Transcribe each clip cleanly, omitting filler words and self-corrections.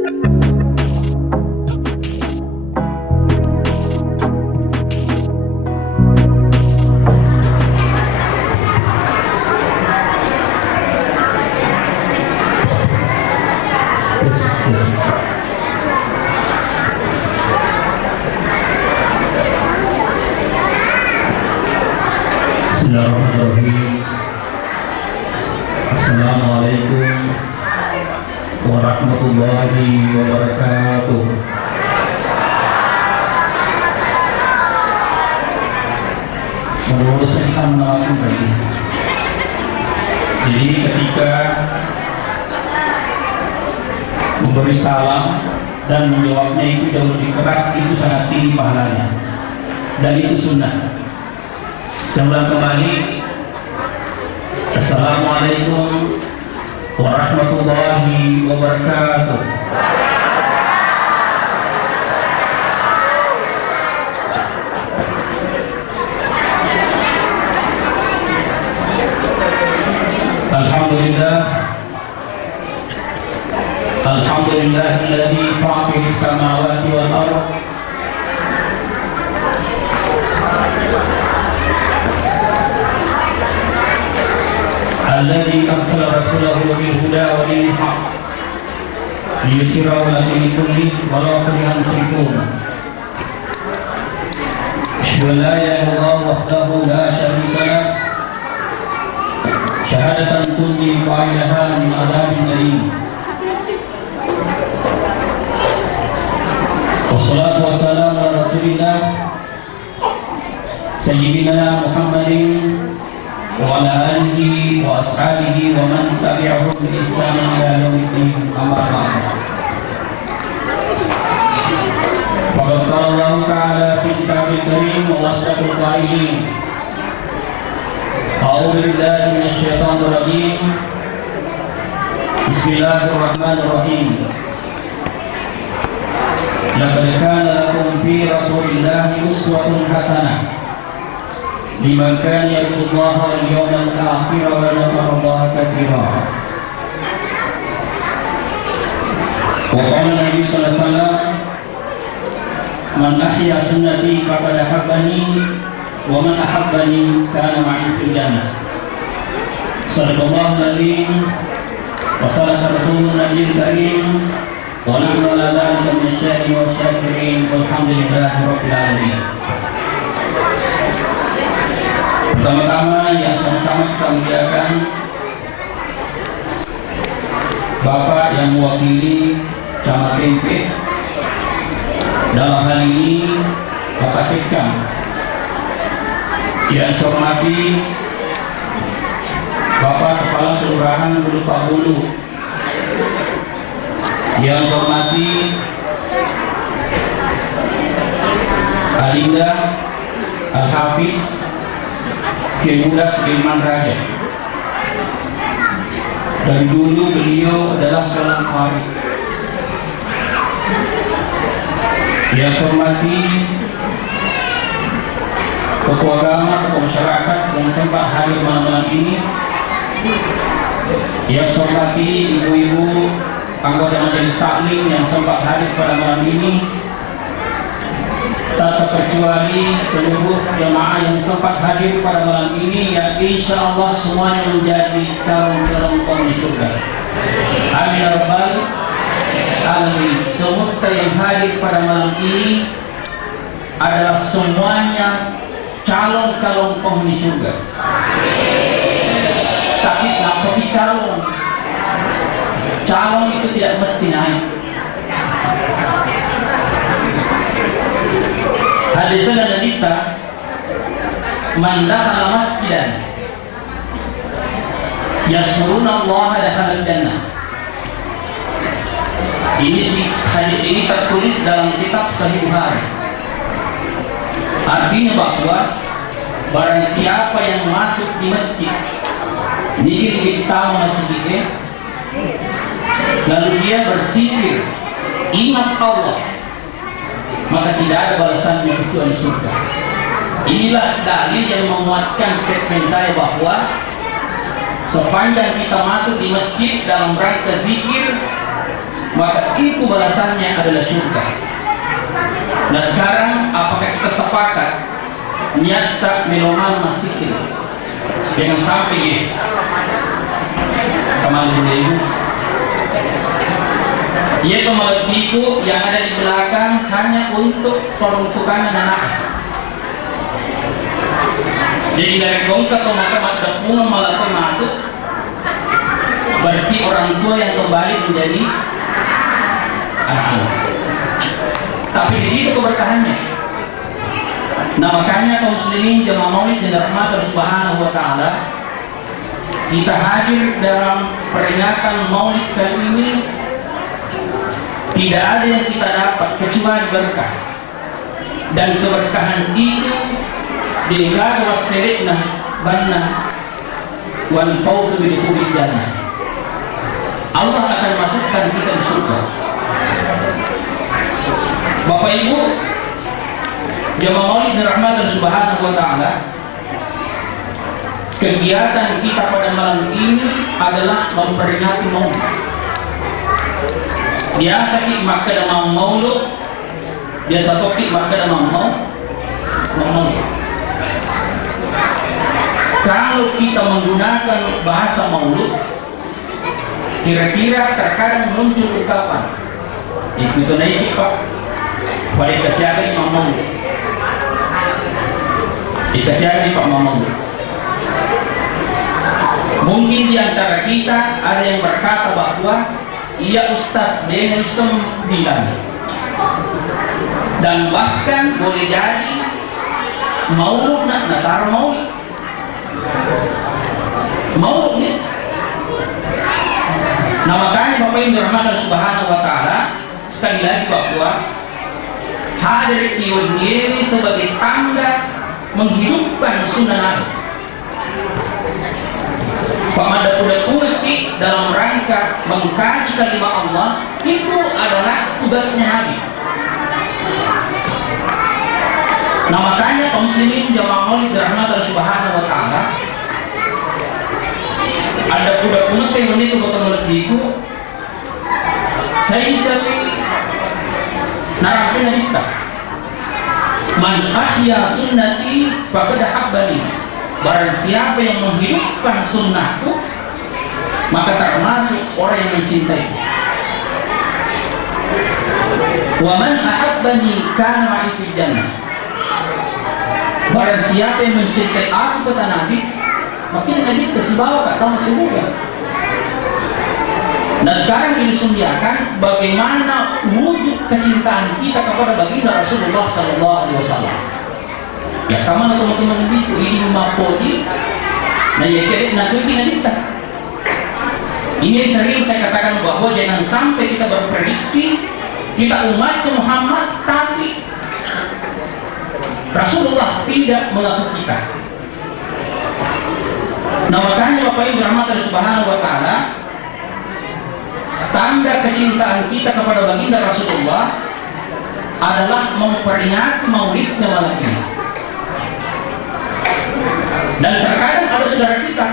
Bismillahirrahmanirrahim. Assalamualaikum warahmatullahi wabarakatuh. Menurut saya sama tadi. Jadi ketika memberi salam dan menjawabnya itu jauh lebih keras, itu sangat tinggi pahalanya. Dan itu sunnah. Sembah kembali. Assalamualaikum warahmatullahi wabarakatuh. Alhamdulillah. Alhamdulillahilladzi fatiris samawati wal ardh. الذي أرسل رسوله بالهدى ودين الحق ليظهره على الدين كله ولو كره المشركون. أشهد أن لا إله إلا الله وحده لا شريك له شهادة تنجي قائلها من عذاب أليم. والصلاة والسلام على رسول الله سيدنا محمد وعلى آله وأصحابه ومن تبعهم بإحسان إلى يوم الدين. أما بعد. فقد قال الله تعالى في كتابه الكريم وأصدق القائلين: أعوذ بالله من الشيطان الرجيم. بسم الله الرحمن الرحيم. لقد كان لكم في رسول الله أسوة حسنة liman kana yarjullaha wal yawmal akhir wa dhakara Allaha katsiran. Wa qala Nabi sallallahu alaihi wasallam, man ahya sunnati faqad ahabbani wa man ahabbani kana ma'i fil jannah. Sallallahu alaihi wa sallam rasulun nabiyil karim wa nahnu ala dhalika min asy-syahidin wa syakirin walhamdulillahi rabbil alamin. Pertama-tama yang sama-sama kita muliakan Bapak yang mewakili Camat Tempe, dalam hal ini Bapak Sekam. Yang saya hormati Bapak Kepala Kelurahan Hulu Pak Bulu. Yang saya hormati Alinda Al-Hafiz Kiai Muda Sudirman Raja. Dari dulu beliau adalah seorang qari. Yang saya hormati tokoh agama, tokoh masyarakat yang sempat hadir malam-malam ini. Yang saya hormati ibu-ibu anggota majelis taklim yang sempat hadir pada malam ini. Tak terkecuali seluruh jemaah yang sempat hadir pada malam ini, yang insya Allah semuanya menjadi calon-calon penghuni surga. Amin ya rabbal alamin. Semua yang hadir pada malam ini adalah semuanya calon-calon penghuni surga. Tapi calon itu tidak mesti naik. Hadisnya ada dita man dakhala masjidan yaskuruna Allah dakhala jannah. Hadis ini tertulis dalam kitab Sahih Bukhari. Artinya bahwa barang siapa yang masuk di masjid ini tamu masjidnya, lalu dia berzikir ingat Allah, maka tidak ada balasannya kecuali surga. Inilah dalil yang menguatkan statement saya bahwa sepanjang kita masuk di masjid dalam rangka zikir, maka itu tentu balasannya adalah surga. Nah sekarang apakah kita sepakat nyata meloman masih jangan sampai kembali dulu ibu. Ia kemalebiku yang ada di belakang hanya untuk peruntukan anak. Jadi dari gongka atau mata puno malah masuk, berarti orang tua yang kembali menjadi anak. Tapi di situ keberkahannya. Nah makanya kaum muslimin jemaah maulid yang dirahmati Allah Subhanahu wa taala, kita hadir dalam peringatan maulid kali ini tidak ada yang kita dapat kecuali berkah. Dan keberkahan itu dilihat wasirikna banna wal fawz bil jannah. Allah akan masukkan kita di surga. Bapak Ibu jemaah maulid dirahmati Allah Subhanahu wa taala, kegiatan kita pada malam ini adalah memperingati maulid. Biasa kita makan maulud, biasa topik makan maulud. Kalau kita menggunakan bahasa maulud, kira-kira terkadang muncul ungkapan itu naik pak pada kesiapan Imam Maulud, dikasihan Pak Maulud. Mungkin di antara kita ada yang berkata bahwa iya Ustaz dengan bilang, dan bahkan boleh jadi maulud nak natar maulid mauludnya. Nah makanya Bapak Ibu dirahmati Allah Subhanahu wa taala, sekali lagi bahwa hadir ini sebagai tanda menghidupkan sunnah Nabi. Pada udah dalam rangka mengkaji kalimat Allah itu adalah tugasnya Nabi. Nah makanya kaum muslimin jemaah maulid dirahmati Allah Subhanahu wa taala, ada kuda-kuda yang itu betul lebihku saya bisa narapin kita man ahya sunnati faqad habbani, barang siapa yang menghidupkan sunnahku maka termasuk orang yang mencintai. Wa man ahabbani kana ma'i fil jannah, barang siapa yang mencintai aku kata Nabi, makin Nabi kasih bawa tak tahu surga. Nah sekarang disundiakan bagaimana wujud kecintaan kita kepada baginda Rasulullah Sallallahu Alaihi Wasallam. Ya kamu teman-teman itu ini mapodi, nah ya kira nanti kita. Ini sering saya katakan bahwa jangan sampai kita berprediksi kita umat Muhammad tapi Rasulullah tidak mengaku kita. Nah makanya Bapak Ibu dirahmati Allah Subhanahu wa taala, tanda kecintaan kita kepada baginda Rasulullah adalah memperingati maulidnya malam ini. Dan terkadang ada saudara kita,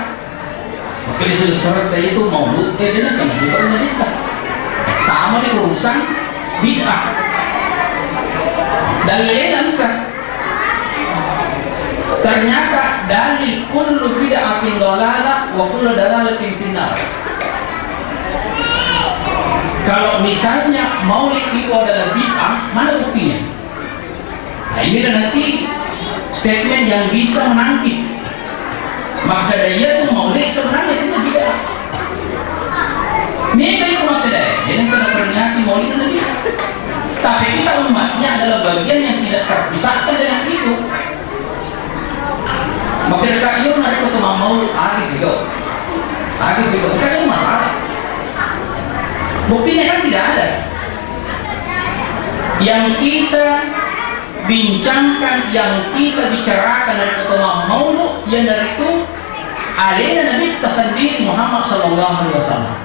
oke di surat itu maulud, dia kan juga menyebutkan sama di urusan bid'ah. Dalilnya kan ternyata dalil kullu bid'atin dhalalah wa kullu dhalalatin finnar. Kalau misalnya maulid itu adalah bid'ah, mana buktinya? Nah ini kan nanti statement yang bisa menangkis. Maka dia itu maulid sebenarnya itu bid'ah. Mereka itu maka daya, jangan kena peringati maulid itu bid'ah. Tapi kita umatnya adalah bagian yang tidak terpisahkan dengan itu. Maka dekat itu nanti ketemu maulid akhir gitu, kan itu masalah. Buktinya kan tidak ada. Yang kita bincangkan, yang kita bicarakan dari ketemu maulid, yang dari itu alena Nabi tersendiri Muhammad Sallallahu Alaihi Wasallam.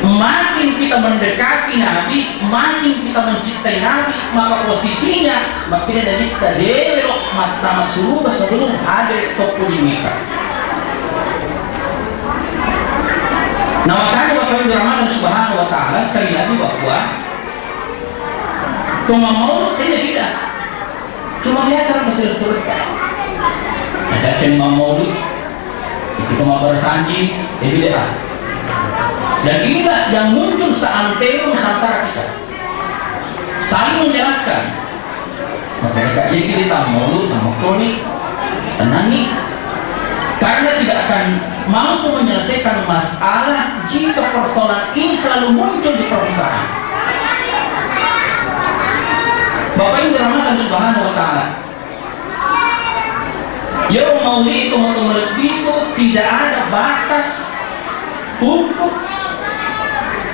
Makin kita mendekati Nabi, makin kita mencintai Nabi, maka posisinya makin Nabi kita delok mata suruh sebelum ada toko di Mekah. Nah makanya Bapak Ibu dirahmati Allah Subhanahu jelas sekali lagi bahwa cuma maulud ini tidak cuma biasa masih surga. Ada cuma maulud itu cuma bersanji tidak. Dan inilah yang muncul seantero Nusantara kita saling menyerahkan. Maka ya kita maulud sama kronik tenani karena tidak akan mampu menyelesaikan masalah jika persoalan ini selalu muncul di permukaan. Bapak Ibu dirahmati Subhanahu wa Ta'ala, Yaum Maulid itu tidak ada batas untuk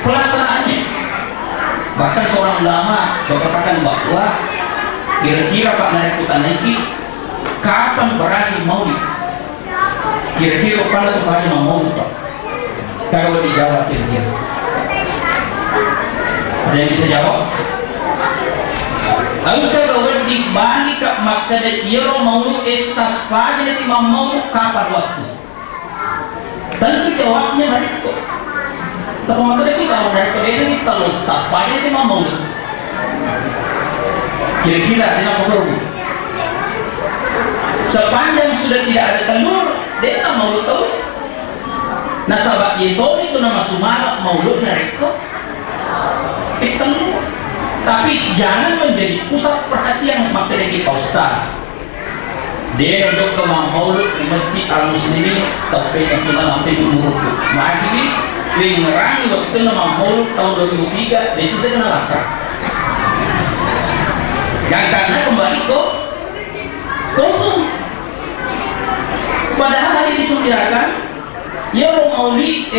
pelaksanaannya. Bahkan seorang ulama berkatakan bahwa kira-kira Pak Narek Kutaneki kapan berakhir Maulid? Kira-kira kalau kepada Maulid Pak? Kalau dijawab kira-kira ada yang bisa jawab? Lalu kalau dibalik ke maka dari Yaum Maulid estas pada nanti Maulid kapan waktu? Tentu jawabnya hari itu. Termasuk dari kalau dari ini kalau estas pada nanti Maulid. Kira-kira dia apa perlu? Sepanjang sudah tidak ada telur, dia tak mau tahu. Nah sahabat itu nama Sumara maulud nariko telur. Tapi jangan menjadi pusat perhatian materi kita Ustaz. Dia untuk kemampuan maulud di Masjid Al-Muslimin tapi yang cuma sampai menurutku. Maka ini mengerangi waktu nama maulud tahun 2003 desi saya kena lakar. Yang karena kembali kosong. Padahal hari disediakan Yaum Maulid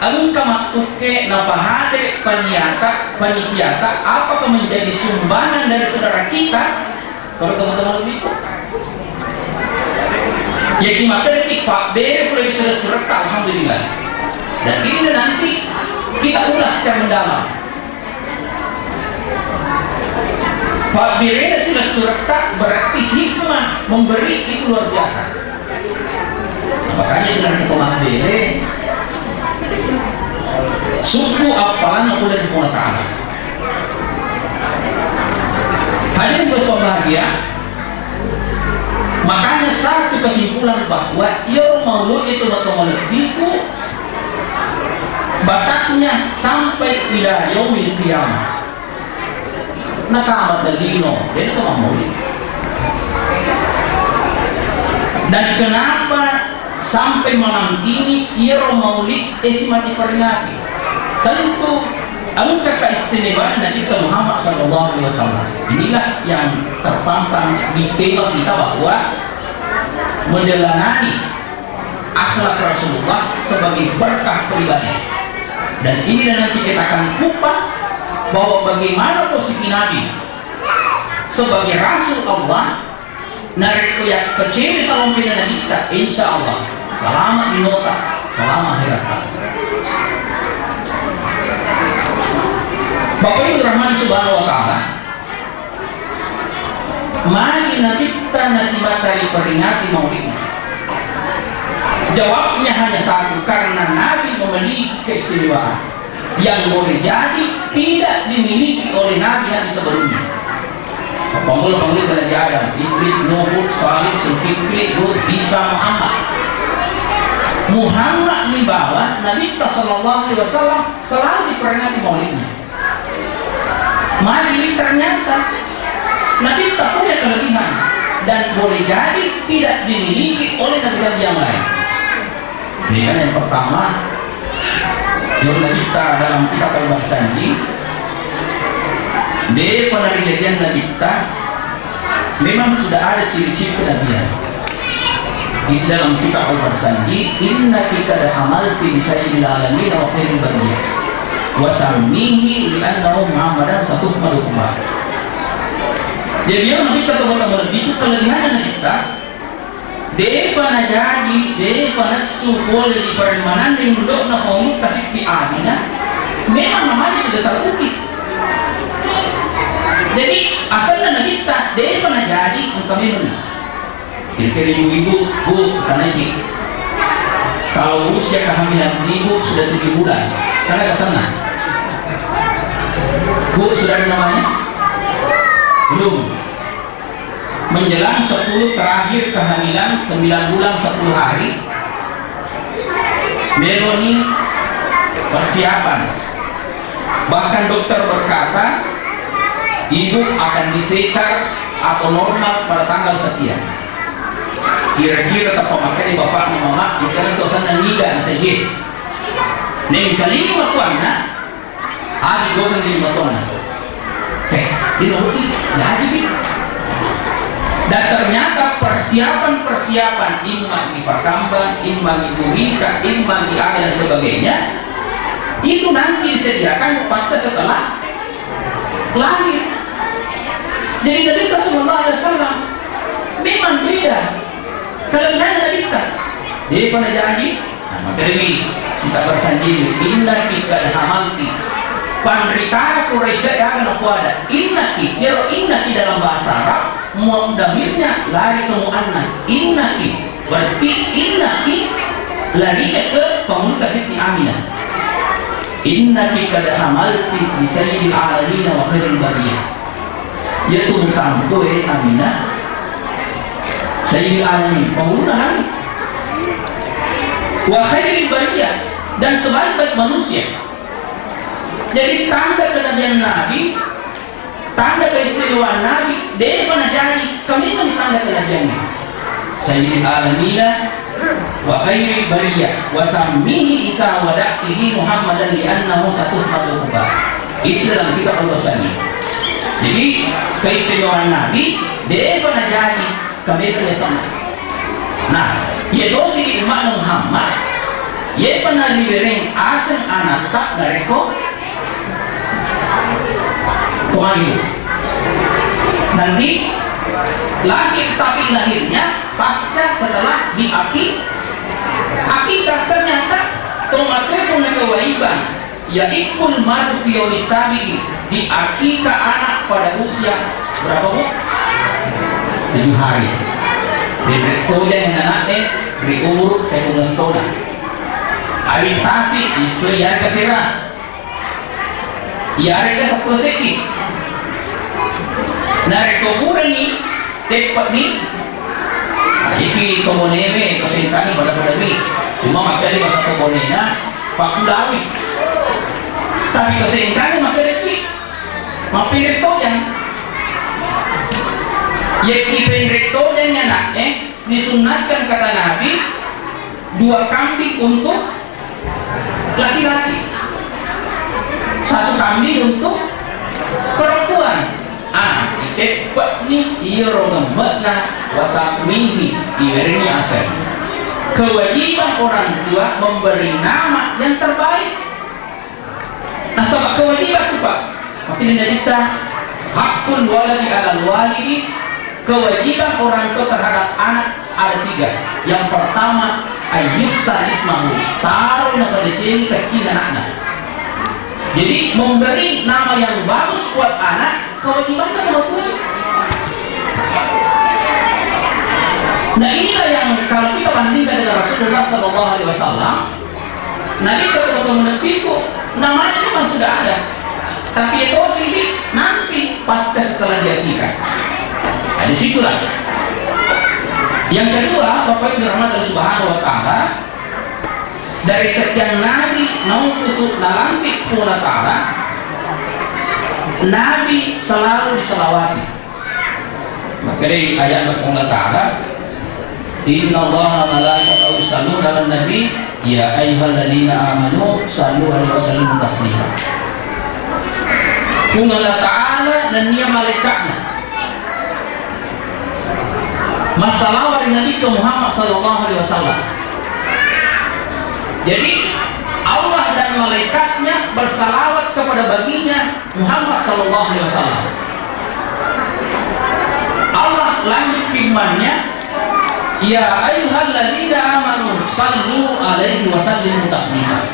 agung kamatuke napahade panitiata apakah menjadi sumbangan dari saudara kita kalau teman-teman lebih ya gimana dari Pak B boleh diserta alhamdulillah. Dan ini nanti kita ulas secara mendalam. Pak B sudah serta berarti hikmah memberi itu luar biasa. Makanya dengan hikmah bere suku apalan aku dari Allah Ta'ala. Hadirin berbahagia. Makanya satu kesimpulan bahwa Yaum Maulud itu itu batasnya sampai ila yaumil qiyamah. Nakamat dalino dia itu Maulid. Dan kenapa sampai malam ini Yaum Maulid mati peringati? Tentu alangkah keistimewaan Nabi Muhammad SAW. Inilah yang terpampang di tema kita bahwa mendelanani akhlak Rasulullah sebagai berkah pribadi. Dan ini nanti kita akan kupas bahwa bagaimana posisi Nabi sebagai Rasul Allah. Narik yang kecil salam pina Nabi kita, insya Allah selamat di nota, selamat akhirat. Bapak Ibu Rahman Subhanahu wa Ta'ala, mari Nabi kita nasibat dari peringati Maulid. Jawabnya hanya satu, karena Nabi memiliki keistimewaan yang boleh jadi tidak dimiliki oleh Nabi sebelumnya. Penghulu-penghulu Nabi Adam, Idris, Nuh, Salih, Zulkifli, Hud, Isa, Muhammad dibawa Nabi Sallallahu Alaihi Wasallam selalu diperingati Maulidnya. Mari ini ternyata Nabi tak punya kelebihan dan boleh jadi tidak dimiliki oleh nabi-nabi yang lain. Ini kan yang pertama, yang kita dalam kitab Al-Barsanji. Di penelitian Nabi kita memang sudah ada ciri-ciri kenabian. Di dalam kitab Al-Barsanji, inna kita amal fi sayyidil alamin wa khairil bariyah wa sammihi li'annahu Muhammadan satuhma dukumah. Jadi yang Nabi kita teman-teman itu kelebihan kita depan jadi depan boleh di permanen yang untuk nak kasih pianina memang namanya sudah terukis. Jadi asalnya kita dia pernah jadi kami kira-kira ibu-ibu karena sih kalau usia kehamilan ibu sudah 7 bulan karena ke sana Bu, sudah ada namanya? Belum. Menjelang 10 terakhir kehamilan, 9 bulan 10 hari, Meloni persiapan. Bahkan dokter berkata ibu akan disesar atau normal pada tanggal sekian. Kira-kira tak pemakai bapaknya mama bukan untuk sana niga saja. Neng kali ini waktunya adik gogan di waktunya. Di nomor ini jadi gitu. Dan ternyata persiapan iman di Pakambang, iman di Burika, iman di Aga dan sebagainya itu nanti disediakan pasca setelah lahir. Jadi Nabi Sallallahu Alaihi Wasallam memang beda. Kalau Nabi dia pernah janji, maka demi kita bersanji, inna kita hamalti. Penderita Quraisy yang aku ada, innaki, ya innaki dalam bahasa Arab, mudamirnya lari ke muannas, innaki, berarti innaki lari ke pemuda Siti Aminah. Innaki kada hamalti bi sayyidil alamin wa khairil bariyah. Yaitu bukan kue Aminah, sayyidil alamin, pemuda kami. Wa khairil bariyah, dan sebaik-baik manusia. Jadi tanda kenabian Nabi, tanda keistimewaan Nabi, dia pernah jadi kami pun tanda kenabiannya. Sayyidil alamina wa khairil bariyah wa sammihi isa wa da'tihi Muhammadan li'annahu satuhmadul kubah. Itu dalam kitab Allah Sani. Jadi keistimewaan Nabi, dia pernah jadi kami pernah sama. Nah, ia dosi umat Muhammad, ia pernah diberi asan anak tak nareko kemarin. Nanti lahir, tapi lahirnya pasca setelah akikah ternyata tomatnya pun kewaiban ya ikul madu biolisabi di akikah anak pada usia berapa bu? 7 hari. Direktur yang anaknya beri umur kayak soda. Alintasi istri yang kesirah. Ya mereka 10 seki. Nah rekuburan ni tepat ni. Iki komoneme kesingkani pada ni. Cuma makanya masa komonena pakulawi. Tapi kesingkani makanya ni. Mapilih to yang. Yaitu penrekto dan anaknya disunatkan kata Nabi 2 kambing untuk laki-laki. 1 kambing untuk perempuan. Itepat ni iro ngemakna wasak minggi iweri asal. Kewajiban orang tua memberi nama yang terbaik. Nah, sebab kewajiban itu Pak, makin cerita hakul waladi alal walidi. Kewajiban orang tua terhadap anak ada 3. Yang pertama ayub sanismahu, taruh nama diceni kasih anaknya. Jadi memberi nama yang bagus buat anak kewajibannya buat tua. Nah inilah yang kalau kita bandingkan dengan Rasulullah Sallallahu Alaihi Wasallam, Nabi ketemu menepiku namanya memang sudah ada, tapi itu sih nanti pasca setelah dia nikah. Nah disitulah. Yang kedua, Bapak Ibu dirahmati Allah Subhanahu Wa Taala, dari sekian Nabi nautusu nalantik pula Ta'ala, Nabi selalu diselawati. Maka dari ayat Allah Ta'ala, Inna Allah malaikatahu yusalluna 'alan nabi ya ayyuhalladzina amanu sallu 'alaihi wa sallimu taslima. Allah Ta'ala dan dia malaikatnya masalawat Nabi ke Muhammad sallallahu alaihi wasallam. Jadi Allah dan malaikatnya bersalawat kepada baginda Muhammad sallallahu alaihi wasallam. Allah lanjut firman-Nya, ya ayyuhalladzina amanu sallu alaihi wa sallimu taslima.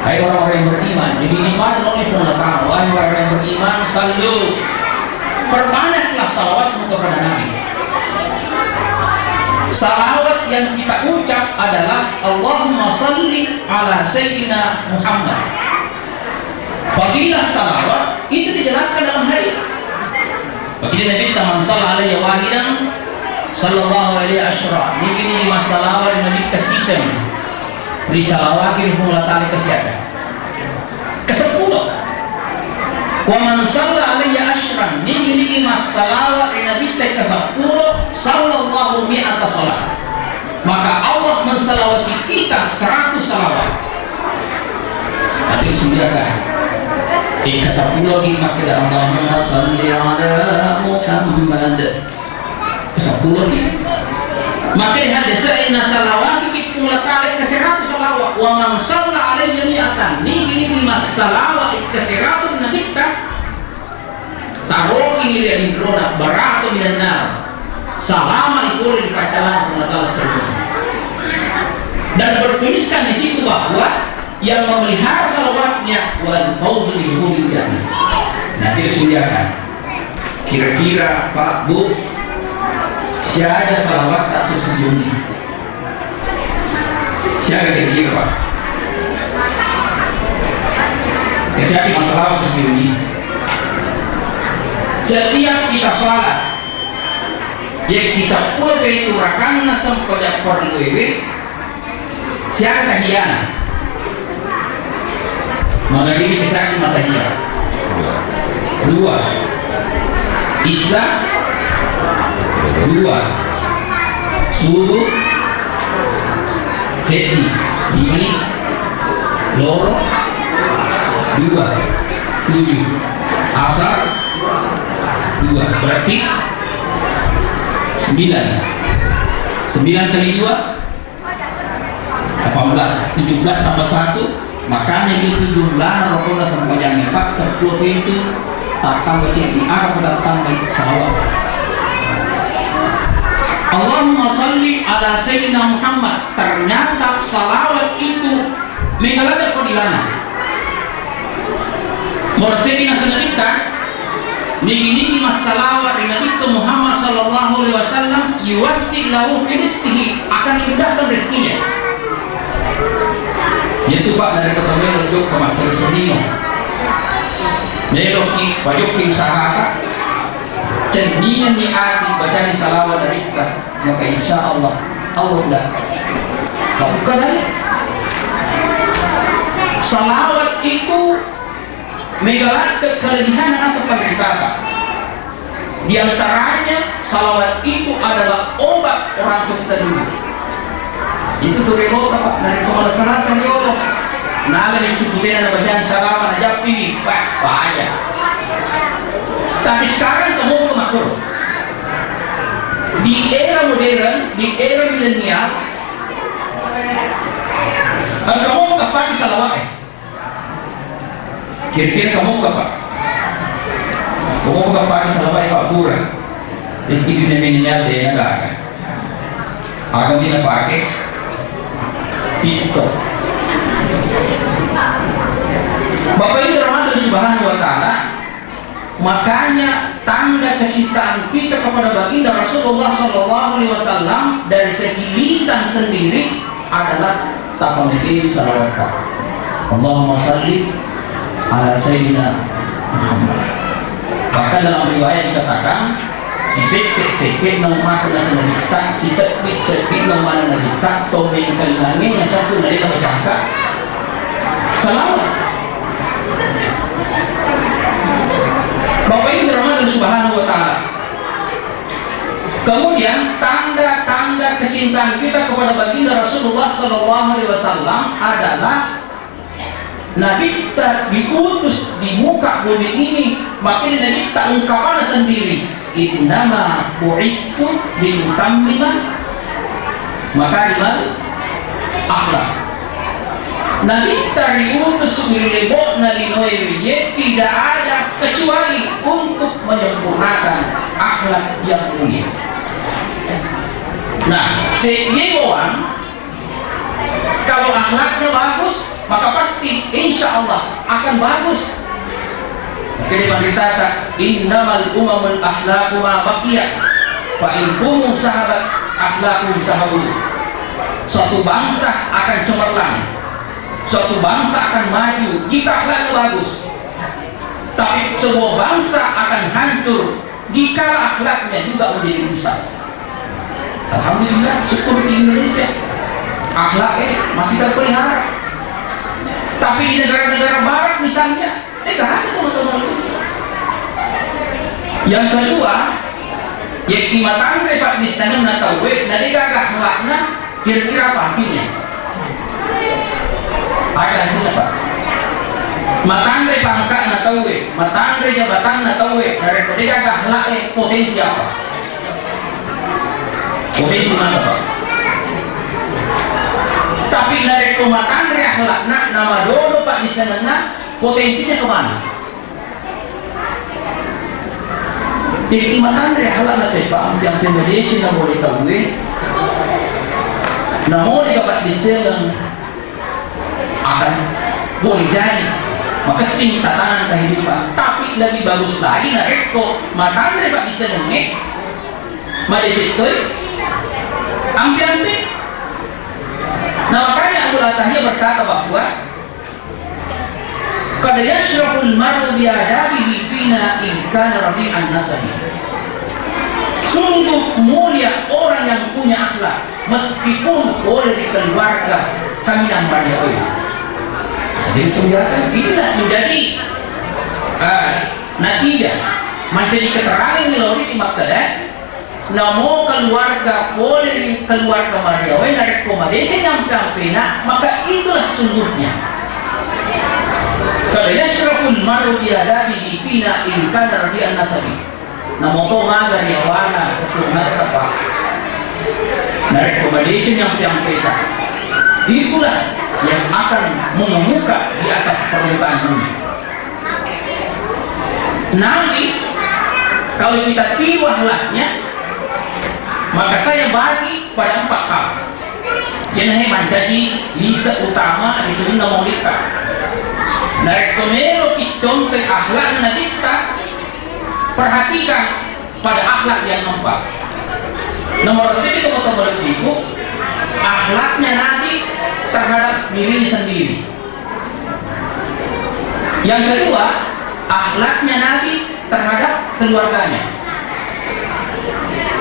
Hai orang-orang yang beriman, jadi di mana oleh Allah Ta'ala, wahai orang yang beriman, sallu, perbanyaklah salawatmu kepada Nabi. Salawat yang kita ucap adalah Allahumma salli ala Sayyidina Muhammad. Fadilah salawat itu dijelaskan dalam hadis. Bagi Nabi man shalla alaihi wahidan sallallahu alaihi asyra. Ini masalah yang Nabi kasih risalawat ini pengulatari kesehatan. Kesepuluh. Wa man shalla alaihi asyran. Ini masalah yang Nabi kesepuluh sallallahu mi'ata salat. Maka Allah mensalawati kita 100 salawat. Nanti disediakan. Ke-10 lagi maka Allahumma shalli ala Muhammad. Ke-10 lagi. Maka di hadis inna salawati kita mulai ke-100 salawat. Wa man shalla alaihi mi'atan. Ini salawat ke-100 Nabi kita. Taruh ini dia di neraka baratu minan nar. Salama itu boleh dipacaran dengan surga. Dan bertuliskan di situ bahwa yang memelihara salawatnya wal fawzu bi dukhulil jannah. Nanti disediakan. Kira-kira Pak Bu, siapa salawat tak sesungguhnya? Siapa kira-kira Pak? Siapa masalah sesungguhnya? Setiap kita salat yang bisa pula itu rakanna sampai perlu ini siapa kajian? Maka ini bisa mata dia 2 Isya 2 Subuh Seti Dini Loro 2 7 Asar 2 berarti 9 kali 2 18 17 tambah 1. Makanya itu jumlah Rasulullah sampai yang 4 10 pintu tak tambah cek ada pada tambah salawat. Allahumma shalli ala sayyidina Muhammad. Ternyata salawat itu mengalami padilanan. Morsedina senabita niki masalawat Nabi Muhammad sallallahu alaihi wasallam yuwassi lahu rizqihi, akan dimudahkan rezekinya. Yaitu Pak dari kota Melo ke Master Sodino Melo ki pajok ki usaha cendian ni ati baca ni salawat dari kita, maka insya Allah dah bukan dari salawat itu megalak kelebihan yang seperti kata. Di antaranya salawat itu adalah obat orang tua kita dulu. Itu tuh remo Pak dari kepala serasa yo. Naga yang cukutin ada bacaan salawat aja ini bahaya. Tapi sekarang kamu makro di era modern, di era milenial, kamu kapan salawat? Kira-kira kamu kapan? Kamu kapan salawat Pak Pura? Di milenial dia nggak ada. Agak dia pakai TikTok. Bapak Ibu Rahman Subhanahu wa Ta'ala, makanya tanda kecintaan kita kepada baginda Rasulullah Sallallahu Alaihi Wasallam dari segi lisan sendiri adalah taqamil salawat. Allahumma shalli ala sayyidina Muhammad. Bahkan dalam riwayat dikatakan si sekek nang mata na sanadita, si teknik nang mana nadita, tomeng kalangin na satu dari kita bercakap salawat. Bapak Ibu Rahman Subhanahu wa Ta'ala. Kemudian tanda-tanda kecintaan kita kepada baginda Rasulullah Sallallahu Alaihi Wasallam adalah Nabi tak diutus di muka bumi ini, makanya Nabi tak ungkapan sendiri. Innama bu'istu liutammima makarimal akhlak. Nabi diutus diutus nalinoewiye tidak ada kecuali untuk menyempurnakan akhlak yang mulia. Nah, sejeroan kalau akhlaknya bagus, maka pasti insya Allah akan bagus. Jadi berkata innamal umamul akhlaqu ma baqiya fa in hum sahabat akhlaqum sahabu. Suatu bangsa akan cemerlang, suatu bangsa akan maju jika akhlaknya bagus. Tapi sebuah bangsa akan hancur jika akhlaknya juga menjadi rusak. Alhamdulillah, syukur di Indonesia akhlaknya masih terpelihara. Tapi di negara-negara barat misalnya, tidak ada teman-teman itu. Yang kedua, ya kimatan Pak bisa tahu, nanti gak akhlaknya kira-kira apa hasilnya? Ada hasilnya Pak. Matangre pangkat na tahu, matangre jabatan na tahu, dari ketika akhlaknya potensi apa? Potensi mana Pak? Tapi dari matangre akhlaknya nama dodo Pak bisa potensinya kemana? Jadi matangre akhlaknya Pak, yang pembedeci na boleh tahu, namun dapat bisa akan boleh jadi. Maka sing tatanan kehidupan, tapi lebih bagus lagi narik kok matang Pak bisa nengek made cekoi ambiante. Nah makanya Abu Atahiyah berkata bahwa qad yashrabul maru bi adabihi fina in kana rabi'an nasabi. Sungguh mulia orang yang punya akhlak meskipun boleh di keluarga kami yang pada jadi senjata inilah menjadi natijah menjadi keterangan yang lori di Maktadah. Namo keluarga boleh di keluarga Mariawan dari komadece yang kampena, maka itulah sesungguhnya. Kalau yashrabul maru biadabihi fina in kana rabi'an nasabi. Namo to magar yawana keturunan apa? Dari komadece yang kampena. Itulah yang akan mengemuka di atas permukaan bumi. Nanti kalau kita tiru akhlaknya, maka saya bagi pada 4 hal. Yang menjadi lisa utama itu nama kita. Dari komelo contoh akhlak Nabi kita, perhatikan pada akhlak yang 4. Nomor 1 teman-teman ibu, akhlaknya Nabi terhadap dirinya sendiri. Yang kedua, akhlaknya Nabi terhadap keluarganya.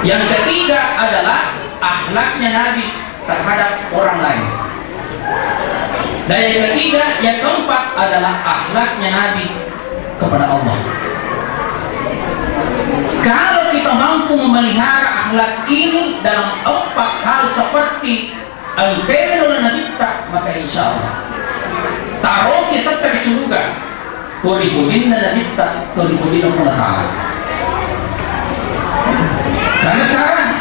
Yang ketiga adalah akhlaknya Nabi terhadap orang lain. Dan yang ketiga, yang keempat adalah akhlaknya Nabi kepada Allah. Kalau kita mampu memelihara akhlak ini dalam 4 hal seperti al-pemelo na kita, maka insya Allah taruh kita di surga. Tulipulin na kita, tulipulin ang pengetahuan. Karena sekarang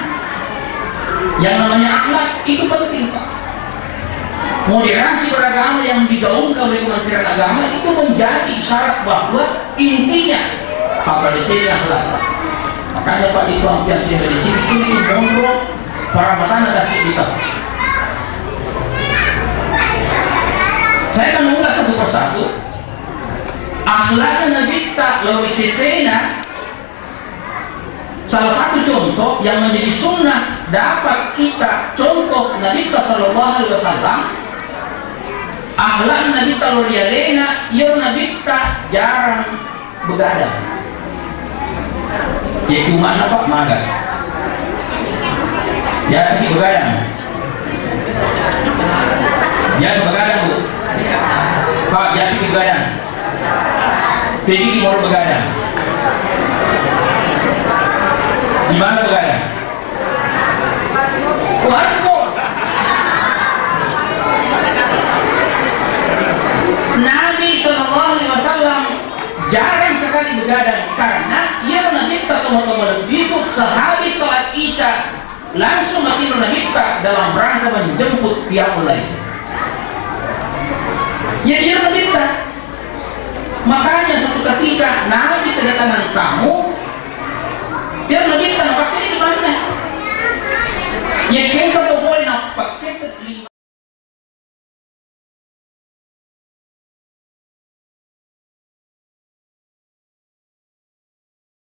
yang namanya akhlak itu penting Pak. Moderasi beragama yang digaungkan oleh Kementerian Agama itu menjadi syarat bahwa intinya apa dicari akhlak. Makanya Pak itu hampir dicari itu mondro para matana kasih kita. Saya akan mengulas satu persatu. Akhlaknya Nabi kita lawi sesena. Salah satu contoh yang menjadi sunnah dapat kita contoh Nabi kita Sallallahu Alaihi Wasallam. Akhlak Nabi kita lorialena, ia Nabi kita jarang begadang. Yaitu mana Pak magang? Ya sedikit begadang. Ya begadang Bu. Pak biasa begadang. Pergi mau begadang. Di mana begadang? Warkop. Nabi Sallallahu Alaihi Wasallam jarang sekali begadang karena ia Nabi teman-teman itu sehabis salat Isya langsung mati Nabi dalam rangka menjemput qiyamul lail. Ya dia Nabi. Makanya suatu ketika Nabi kedatangan tamu, dia Nabi pakai